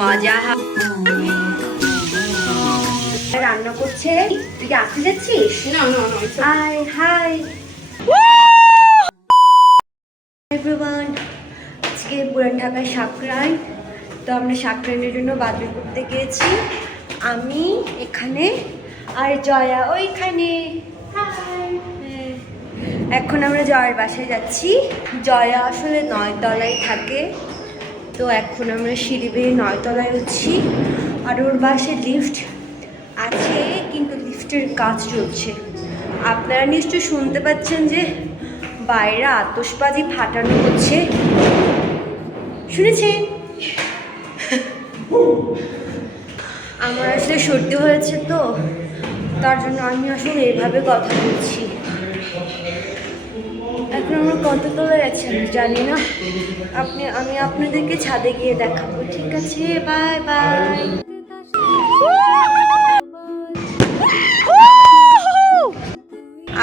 মজা হবে রান্না করছে তুই কি আসতে যাচ্ছিস no. It's okay. Hi hi everyone আজকে পুরান ঢাকায় সাকরাইন তো আমরা সাকরাইনের জন্য বাজার করতে গিয়েছি আমি এখানে আর জয়া ওইখানে হ্যাঁ। এখন আমরা জয়ার বাসায় যাচ্ছি জয়া আসলে নয়তলায় থাকে তো এখন আমরা সিঁড়ি বেয়ে নয়তলায় হচ্ছি আর ওর বাসায় লিফট আছে, কিন্তু লিফটের কাজ চলছে। আপনারা নিশ্চয় শুনতে পাচ্ছেন যে বাইরে আতসবাজি ফাটানো হচ্ছে। শুনেছেন? আমার আসলে সর্দি হয়েছে তো, তার জন্য আমি আসলে এভাবে কথা বলছি। আমরা কত তলে যাচ্ছি আমি জানি না। আপনি, আমি আপনাদেরকে ছাদে গিয়ে দেখাবো, ঠিক আছে? Bye bye.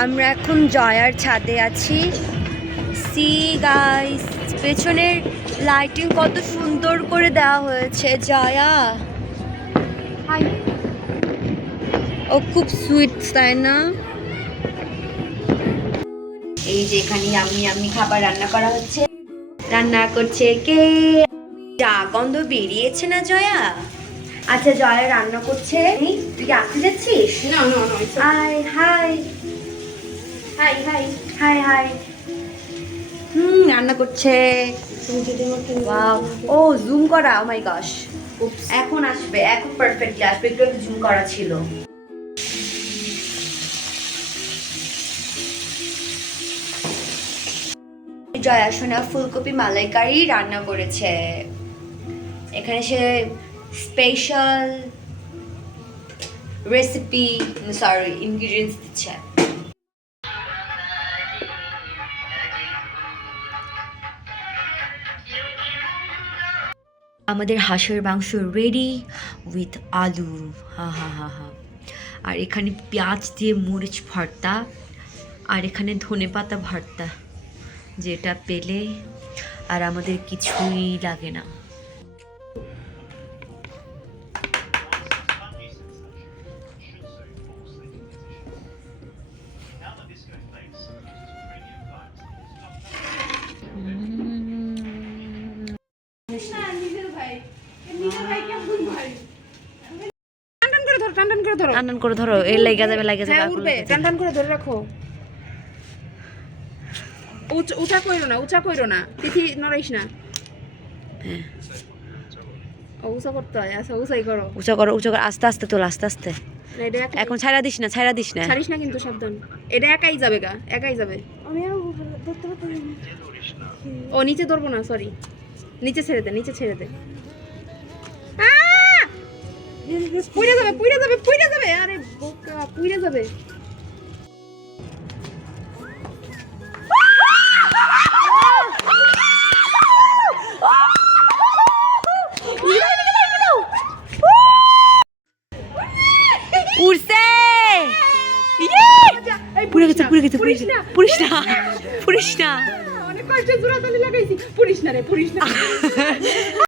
আমরা এখন জয়ার ছাদে আছি। সি গাইস পেছনের লাইটিং কত সুন্দর করে দেওয়া হয়েছে, জয়া। ও, খুব সুইট তাই না? এই যে এখানে আমি আমি খাবার রান্না করা হচ্ছে। রান্না করছে কে? চা গন্ধ বেরিয়েছে না জয়া? আচ্ছা জয়া রান্না করছে। তুই কি আসতে যাচ্ছিস? no. It's okay. Hi hi. Hi hi. Hi hi. হুম রান্না করছে। ও জুম করা ও মাই গশ এখন আসবে এখন পারফেক্টলি আসবে একটু জুম করা ছিল। জয়া সোনা ফুলকপি মালাইকারি রান্না করেছে। এখানে সে স্পেশাল রেসিপি সরি ইনগ্রিডিয়েন্টস দিচ্ছে। আমাদের হাঁসের মাংস রেডি উইথ আলু। হা হা হা হা। আর এখানে পেঁয়াজ দিয়ে মরিচ ভর্তা, আর এখানে ধনে পাতা ভর্তা। যেটা পেলে আর আমাদের কিছুই লাগে না। টান টান করে ধরো এর লেগে যাবে লেগে যাবে হ্যাঁ টান টান করে ধরে রাখো। উচ- উঁচা কইরো না উঁচা কইরো না। পিঠি নড়াইস না। হ্যাঁ। ও উঁচা করতে হয়। আচ্ছা উঁচাই করো। উঁচা করো উঁচা করো। আস্তে আস্তে তোল আস্তে আস্তে। এটা এখন ছাড়া দিস না ছাড়া দিস না। ছাড়িস না কিন্তু সাবধান। এটা একাই যাবে গা একাই যাবে। ও নিচে ধরবো না সরি নিচে ছেড়ে দে নিচে ছেড়ে দে! পুইড়ে যাবে পুইড়ে যাবে পুইড়ে যাবে। আরে বোকা পুইড়ে যাবে। পুড়ে গেছে পুড়ে গেছে। পুড়ে গেছে পুড়িস না। পুড়িস না। অনেক কষ্টে জোড়া লাগাইছি। পুরিস না রে পুরিস না।